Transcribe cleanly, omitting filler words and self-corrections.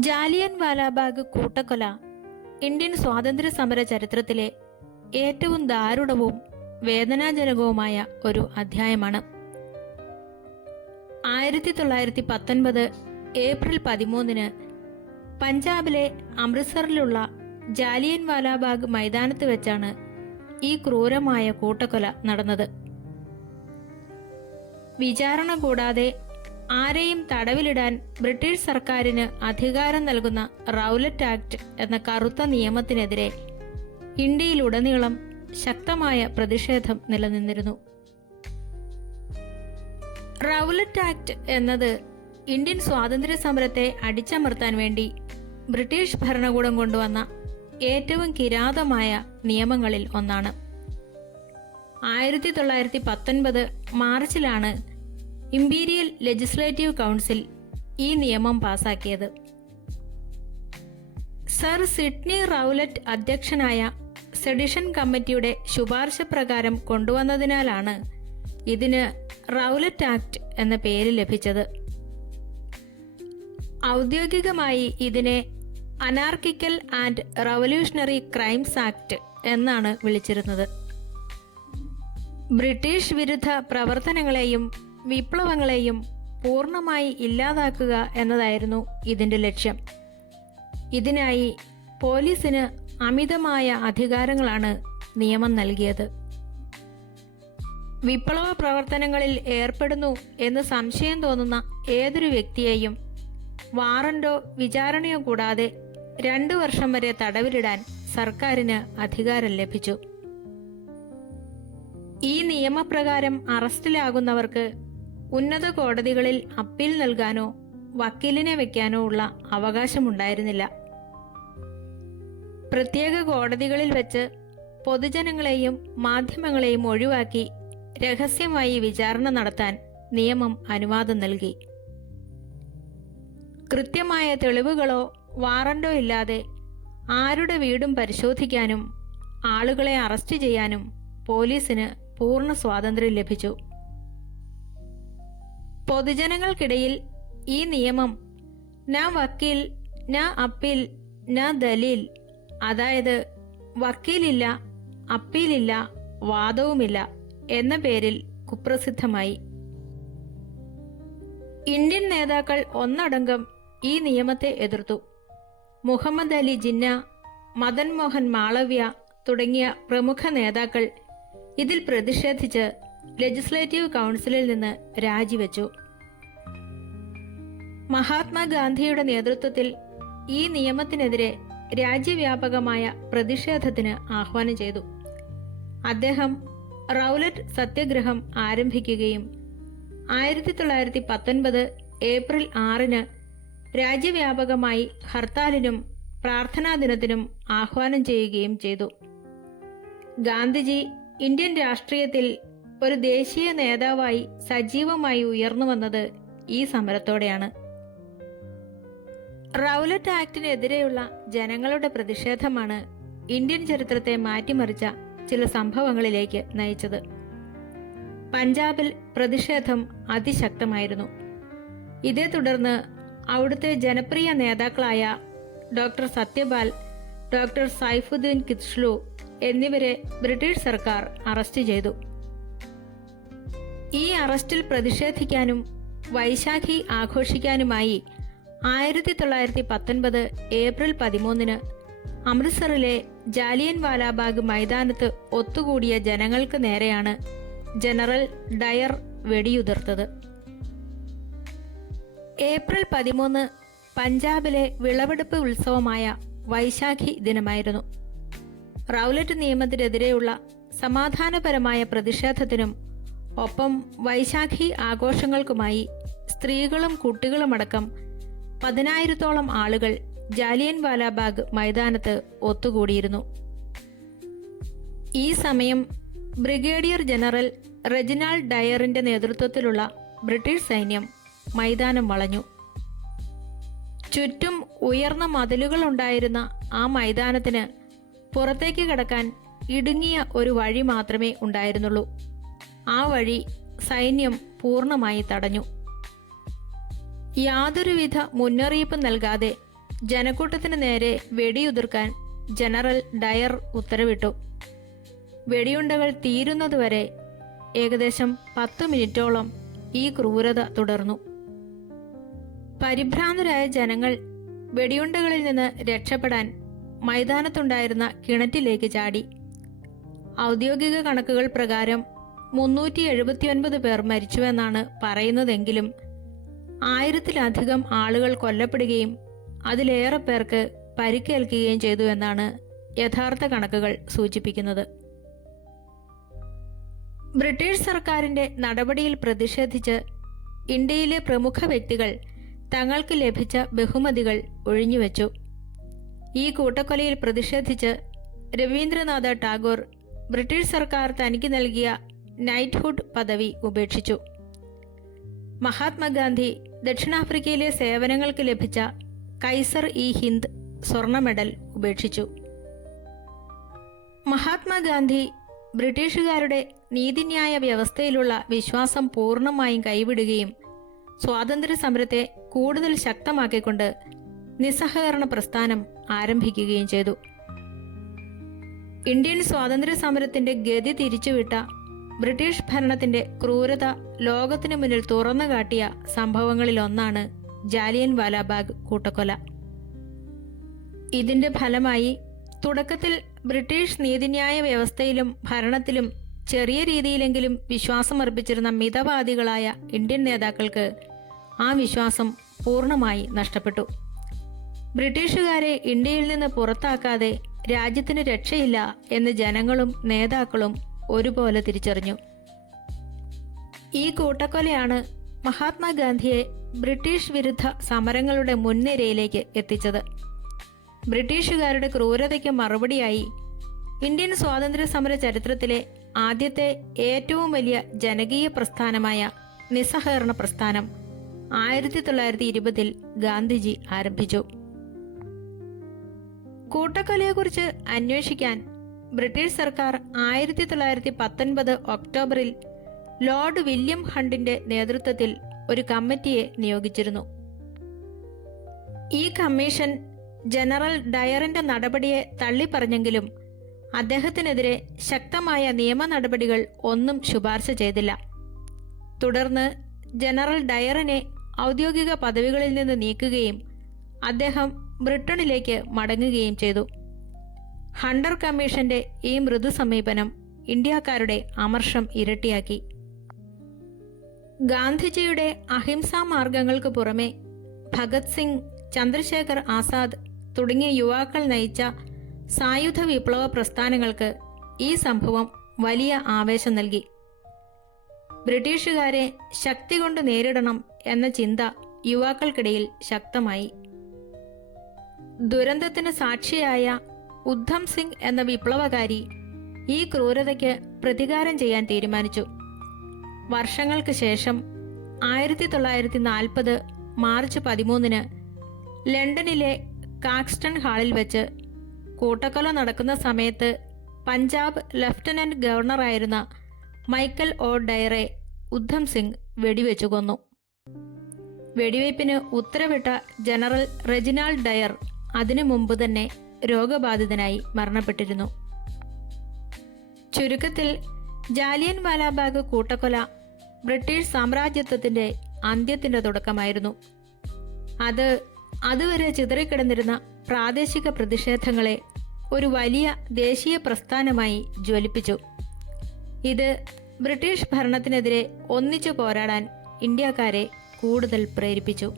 ജാലിയൻ വാലാബാഗ് കൂട്ടക്കൊല ഇന്ത്യൻ സ്വാതന്ത്ര്യ സമര ചരിത്രത്തിലെ ഏറ്റവും ദാരുണവും വേദനാജനകവുമായ ഒരു അധ്യായമാണ്. 1919 ഏപ്രിൽ 13 പഞ്ചാബിലെ അമൃത്സറിലുള്ള ജാലിയൻ വാലാബാഗ് മൈതാനത്ത് വെച്ചാണ് ഈ ക്രൂരമായ കൂട്ടക്കൊല നടന്നത്. വിചാരണ കൂടാതെ ആരെയും തടവിലിടാൻ ബ്രിട്ടീഷ് സർക്കാരിന് അധികാരം നൽകുന്ന റൗലറ്റ് ആക്ട് എന്ന കറുത്ത നിയമത്തിനെതിരെ ഇന്ത്യയിലുടനീളം ശക്തമായ പ്രതിഷേധം നിലനിന്നിരുന്നു. റൗലറ്റ് ആക്ട് എന്നത് ഇന്ത്യൻ സ്വാതന്ത്ര്യ സമരത്തെ അടിച്ചമർത്താൻ വേണ്ടി ബ്രിട്ടീഷ് ഭരണകൂടം കൊണ്ടുവന്ന ഏറ്റവും കിരാതമായ നിയമങ്ങളിൽ ഒന്നാണ്. 1919 മാർച്ചിലാണ് ഇംപീരിയൽ ലെജിസ്ലേറ്റീവ് കൗൺസിൽ ഈ നിയമം പാസാക്കിയത്. സർ സിഡ്നി റൗലറ്റ് അധ്യക്ഷനായ സെഡിഷൻ കമ്മിറ്റിയുടെ ശുപാർശ പ്രകാരം കൊണ്ടുവന്നതിനാലാണ് ഇതിന് റൗലറ്റ് ആക്ട് എന്ന പേര് ലഭിച്ചത്. ഔദ്യോഗികമായി ഇതിനെ അനാർക്കിക്കൽ ആൻഡ് റവല്യൂഷണറി ക്രൈംസ് ആക്ട് എന്നാണ് വിളിച്ചിരുന്നത്. ബ്രിട്ടീഷ് വിരുദ്ധ പ്രവർത്തനങ്ങളെയും വിപ്ലവങ്ങളെയും പൂർണ്ണമായി ഇല്ലാതാക്കുക എന്നതായിരുന്നു ഇതിന്റെ ലക്ഷ്യം. ഇതിനായി പോലീസിന് അമിതമായ അധികാരങ്ങളാണ് നിയമം നൽകിയത്. വിപ്ലവ പ്രവർത്തനങ്ങളിൽ ഏർപ്പെടുന്നു എന്ന് സംശയം തോന്നുന്ന ഏതൊരു വ്യക്തിയെയും വാറന്റോ വിചാരണയോ കൂടാതെ 2 വർഷം വരെ തടവിലിടാൻ സർക്കാരിന് അധികാരം ലഭിച്ചു. ഈ നിയമപ്രകാരം അറസ്റ്റിലാകുന്നവർക്ക് ഉന്നത കോടതികളിൽ അപ്പീൽ നൽകാനോ വക്കീലിനെ വെക്കാനോ ഉള്ള അവകാശമുണ്ടായിരുന്നില്ല. പ്രത്യേക കോടതികളിൽ വെച്ച് പൊതുജനങ്ങളെയും മാധ്യമങ്ങളെയും ഒഴിവാക്കി രഹസ്യമായി വിചാരണ നടത്താൻ നിയമം അനുവാദം നൽകി. കൃത്യമായ തെളിവുകളോ വാറന്റോ ഇല്ലാതെ ആരുടെ വീടും പരിശോധിക്കാനും ആളുകളെ അറസ്റ്റ് ചെയ്യാനും പോലീസിന് പൂർണ്ണ സ്വാതന്ത്ര്യം ലഭിച്ചു. പൊതുജനങ്ങൾക്കിടയിൽ ഈ നിയമം ന വക്കീൽ, ന അപ്പീൽ, ന ദലീൽ, അതായത് വക്കീലില്ല, അപ്പീലില്ല, വാദവുമില്ല എന്ന പേരിൽ കുപ്രസിദ്ധമായി. ഇന്ത്യൻ നേതാക്കൾ ഒന്നടങ്കം ഈ നിയമത്തെ എതിർത്തു. മുഹമ്മദ് അലി ജിന്ന, മദൻ മോഹൻ മാളവ്യ തുടങ്ങിയ പ്രമുഖ നേതാക്കൾ ഇതിൽ പ്രതിഷേധിച്ച് ലെജിസ്ലേറ്റീവ് കൗൺസിലിൽ നിന്ന് രാജിവെച്ചു. മഹാത്മാഗാന്ധിയുടെ നേതൃത്വത്തിൽ ഈ നിയമത്തിനെതിരെ രാജ്യവ്യാപകമായ പ്രതിഷേധത്തിന് ആഹ്വാനം ചെയ്തു. അദ്ദേഹം റൗലറ്റ് സത്യാഗ്രഹം ആരംഭിക്കുകയും 1919 ഏപ്രിൽ 6 രാജ്യവ്യാപകമായി ഹർത്താലിനും പ്രാർത്ഥനാ ദിനത്തിനും ആഹ്വാനം ചെയ്യുകയും ചെയ്തു. ഗാന്ധിജി ഇന്ത്യൻ രാഷ്ട്രീയത്തിൽ ഒരു ദേശീയ നേതാവായി സജീവമായി ഉയർന്നു വന്നത് ഈ സമരത്തോടെയാണ്. റൗലറ്റ് ആക്ടിനെതിരെയുള്ള ജനങ്ങളുടെ പ്രതിഷേധമാണ് ഇന്ത്യൻ ചരിത്രത്തെ മാറ്റിമറിച്ച ചില സംഭവങ്ങളിലേക്ക് നയിച്ചത്. പഞ്ചാബിൽ പ്രതിഷേധം അതിശക്തമായിരുന്നു. ഇതേ തുടർന്ന് അവിടുത്തെ ജനപ്രിയ നേതാക്കളായ ഡോക്ടർ സത്യപാൽ, ഡോക്ടർ സൈഫുദ്ദീൻ കിസ്ലു എന്നിവരെ ബ്രിട്ടീഷ് സർക്കാർ അറസ്റ്റ് ചെയ്തു. ഈ അറസ്റ്റിൽ പ്രതിഷേധിക്കാനും വൈശാഖി ആഘോഷിക്കാനുമായി 1919 ഏപ്രിൽ 13 അമൃത്സറിലെ ജാലിയൻ വാലാബാഗ് മൈതാനത്ത് ഒത്തുകൂടിയ ജനങ്ങൾക്ക് നേരെയാണ് ജനറൽ ഡയർ വെടിയുതിർത്തത്. ഏപ്രിൽ 13 പഞ്ചാബിലെ വിളവെടുപ്പ് ഉത്സവമായ വൈശാഖി ദിനമായിരുന്നു. റൗലറ്റ് നിയമത്തിനെതിരെയുള്ള സമാധാനപരമായ പ്രതിഷേധത്തിനും ഒപ്പം വൈശാഖി ആഘോഷങ്ങൾക്കുമായി സ്ത്രീകളും കുട്ടികളുമടക്കം 10,000-ഓളം ആളുകൾ ജാലിയൻ വാലാബാഗ് മൈതാനത്ത് ഒത്തുകൂടിയിരുന്നു. ഈ സമയം ബ്രിഗേഡിയർ ജനറൽ റെജിനാൾഡ് ഡയറിന്റെ നേതൃത്വത്തിലുള്ള ബ്രിട്ടീഷ് സൈന്യം മൈതാനം വളഞ്ഞു. ചുറ്റും ഉയർന്ന മതിലുകൾ ഉണ്ടായിരുന്ന ആ മൈതാനത്തിന് പുറത്തേക്ക് കടക്കാൻ ഇടുങ്ങിയ ഒരു വഴി മാത്രമേ ഉണ്ടായിരുന്നുള്ളൂ. ആ വഴി സൈന്യം പൂർണ്ണമായി തടഞ്ഞു. യാതൊരുവിധ മുന്നറിയിപ്പ് നൽകാതെ ജനക്കൂട്ടത്തിന് നേരെ വെടിയുതിർക്കാൻ ജനറൽ ഡയർ ഉത്തരവിട്ടു. വെടിയുണ്ടകൾ തീരുന്നതുവരെ ഏകദേശം 10 മിനിറ്റോളം ഈ ക്രൂരത തുടർന്നു. പരിഭ്രാന്തരായ ജനങ്ങൾ വെടിയുണ്ടകളിൽ നിന്ന് രക്ഷപ്പെടാൻ മൈതാനത്തുണ്ടായിരുന്ന കിണറ്റിലേക്ക് ചാടി. ഔദ്യോഗിക കണക്കുകൾ പ്രകാരം 379 പേർ മരിച്ചുവെന്നാണ് പറയുന്നതെങ്കിലും 1000-ലധികം ആളുകൾ കൊല്ലപ്പെടുകയും അതിലേറെ പേർക്ക് പരിക്കേൽക്കുകയും ചെയ്തു എന്നാണ് യഥാർത്ഥ കണക്കുകൾ സൂചിപ്പിക്കുന്നത്. ബ്രിട്ടീഷ് സർക്കാരിന്റെ നടപടിയിൽ പ്രതിഷേധിച്ച് ഇന്ത്യയിലെ പ്രമുഖ വ്യക്തികൾ തങ്ങൾക്ക് ലഭിച്ച ബഹുമതികൾ ഒഴിഞ്ഞുവെച്ചു. ഈ കൂട്ടക്കൊലയിൽ പ്രതിഷേധിച്ച് രവീന്ദ്രനാഥ ടാഗോർ ബ്രിട്ടീഷ് സർക്കാർ തനിക്ക് നൽകിയ നൈറ്റ്ഹുഡ് പദവി ഉപേക്ഷിച്ചു. മഹാത്മാഗാന്ധി ദക്ഷിണാഫ്രിക്കയിലെ സേവനങ്ങൾക്ക് ലഭിച്ച കൈസർ-ഇ-ഹിന്ദ് സ്വർണ്ണ മെഡൽ ഉപേക്ഷിച്ചു. മഹാത്മാഗാന്ധി ബ്രിട്ടീഷുകാരുടെ നീതിന്യായ വ്യവസ്ഥയിലുള്ള വിശ്വാസം പൂർണ്ണമായും കൈവിടുകയും സ്വാതന്ത്ര്യ സമരത്തെ കൂടുതൽ ശക്തമാക്കിക്കൊണ്ട് നിസ്സഹകരണ പ്രസ്ഥാനം ആരംഭിക്കുകയും ചെയ്തു. ഇന്ത്യൻ സ്വാതന്ത്ര്യ സമരത്തിന്റെ ഗതി തിരിച്ചുവിട്ട ബ്രിട്ടീഷ് ഭരണത്തിന്റെ ക്രൂരത ലോകത്തിനു മുന്നിൽ തുറന്നു കാട്ടിയ സംഭവങ്ങളിലൊന്നാണ് ജാലിയൻ വാലാബാഗ് കൂട്ടക്കൊല. ഇതിന്റെ ഫലമായി തുടക്കത്തിൽ ബ്രിട്ടീഷ് നീതിന്യായ വ്യവസ്ഥയിലും ഭരണത്തിലും ചെറിയ രീതിയിലെങ്കിലും വിശ്വാസമർപ്പിച്ചിരുന്ന മിതവാദികളായ ഇന്ത്യൻ നേതാക്കൾക്ക് ആ വിശ്വാസം പൂർണ്ണമായി നഷ്ടപ്പെട്ടു. ബ്രിട്ടീഷുകാരെ ഇന്ത്യയിൽ നിന്ന് പുറത്താക്കാതെ രാജ്യത്തിന് രക്ഷയില്ല എന്ന് ജനങ്ങളും നേതാക്കളും ഒരുപോലെ തിരിച്ചറിഞ്ഞു. ഈ കൂട്ടക്കൊലയാണ് മഹാത്മാഗാന്ധിയെ ബ്രിട്ടീഷ് വിരുദ്ധ സമരങ്ങളുടെ മുൻനിരയിലേക്ക് എത്തിച്ചത്. ബ്രിട്ടീഷുകാരുടെ ക്രൂരതയ്ക്ക് മറുപടിയായി ഇന്ത്യൻ സ്വാതന്ത്ര്യ സമര ചരിത്രത്തിലെ ആദ്യത്തെ ഏറ്റവും വലിയ ജനകീയ പ്രസ്ഥാനമായ നിസ്സഹകരണ പ്രസ്ഥാനം 1920-ൽ ഗാന്ധിജി ആരംഭിച്ചു. കൂട്ടക്കൊലയെക്കുറിച്ച് അന്വേഷിക്കാൻ ബ്രിട്ടീഷ് സർക്കാർ 1919 ഒക്ടോബറിൽ ലോർഡ് വില്യം ഹണ്ടിന്റെ നേതൃത്വത്തിൽ ഒരു കമ്മിറ്റിയെ നിയോഗിച്ചിരുന്നു. ഈ കമ്മീഷൻ ജനറൽ ഡയറിന്റെ നടപടിയെ തള്ളിപ്പറഞ്ഞെങ്കിലും അദ്ദേഹത്തിനെതിരെ ശക്തമായ നിയമ നടപടികൾ ഒന്നും ശുപാർശ ചെയ്തില്ല. തുടർന്ന് ജനറൽ ഡയറിനെ ഔദ്യോഗിക പദവികളിൽ നിന്ന് നീക്കുകയും അദ്ദേഹം ബ്രിട്ടനിലേക്ക് മടങ്ങുകയും ചെയ്തു. ഹണ്ടർ കമ്മീഷന്റെ ഈ മൃദു സമീപനം ഇന്ത്യക്കാരുടെ അമർഷം ഇരട്ടിയാക്കി. ഗാന്ധിജിയുടെ അഹിംസാ മാർഗങ്ങൾക്ക് പുറമെ ഭഗത് സിംഗ്, ചന്ദ്രശേഖർ ആസാദ് തുടങ്ങിയ യുവാക്കൾ നയിച്ച സായുധ വിപ്ലവ പ്രസ്ഥാനങ്ങൾക്ക് ഈ സംഭവം വലിയ ആവേശം നൽകി. ബ്രിട്ടീഷുകാരെ ശക്തി കൊണ്ട് നേരിടണം എന്ന ചിന്ത യുവാക്കൾക്കിടയിൽ ശക്തമായി. ദുരന്തത്തിന് സാക്ഷിയായ ഉദ്ധം സിംഗ് എന്ന വിപ്ലവകാരി ഈ ക്രൂരതയ്ക്ക് പ്രതികാരം ചെയ്യാൻ തീരുമാനിച്ചു. വർഷങ്ങൾക്ക് ശേഷം 1940 മാർച്ച് 13-ന് ലണ്ടനിലെ കാക്സ്റ്റൺ ഹാളിൽ വെച്ച് കൂട്ടക്കൊല നടക്കുന്ന സമയത്ത് പഞ്ചാബ് ലഫ്റ്റനന്റ് ഗവർണറായിരുന്ന മൈക്കൽ ഒ ഡയറെ ഉദ്ധം സിംഗ് വെടിവെച്ചു കൊന്നു. വെടിവയ്പ്പിന് ഉത്തരവിട്ട ജനറൽ റെജിനാൾഡ് ഡയർ അതിനു മുമ്പ് തന്നെ രോഗബാധിതനായി മരണപ്പെട്ടിരുന്നു. ചുരുക്കത്തിൽ ജാലിയൻ വാലാബാഗ് കൂട്ടക്കൊല ബ്രിട്ടീഷ് സാമ്രാജ്യത്വത്തിന്റെ അന്ത്യത്തിന്റെ തുടക്കമായിരുന്നു. അത് അതുവരെ ചിതറിക്കിടന്നിരുന്ന പ്രാദേശിക പ്രതിഷേധങ്ങളെ ഒരു വലിയ ദേശീയ പ്രസ്ഥാനമായി ജ്വലിപ്പിച്ചു. ഇത് ബ്രിട്ടീഷ് ഭരണത്തിനെതിരെ ഒന്നിച്ചു പോരാടാൻ ഇന്ത്യക്കാരെ കൂടുതൽ പ്രേരിപ്പിച്ചു.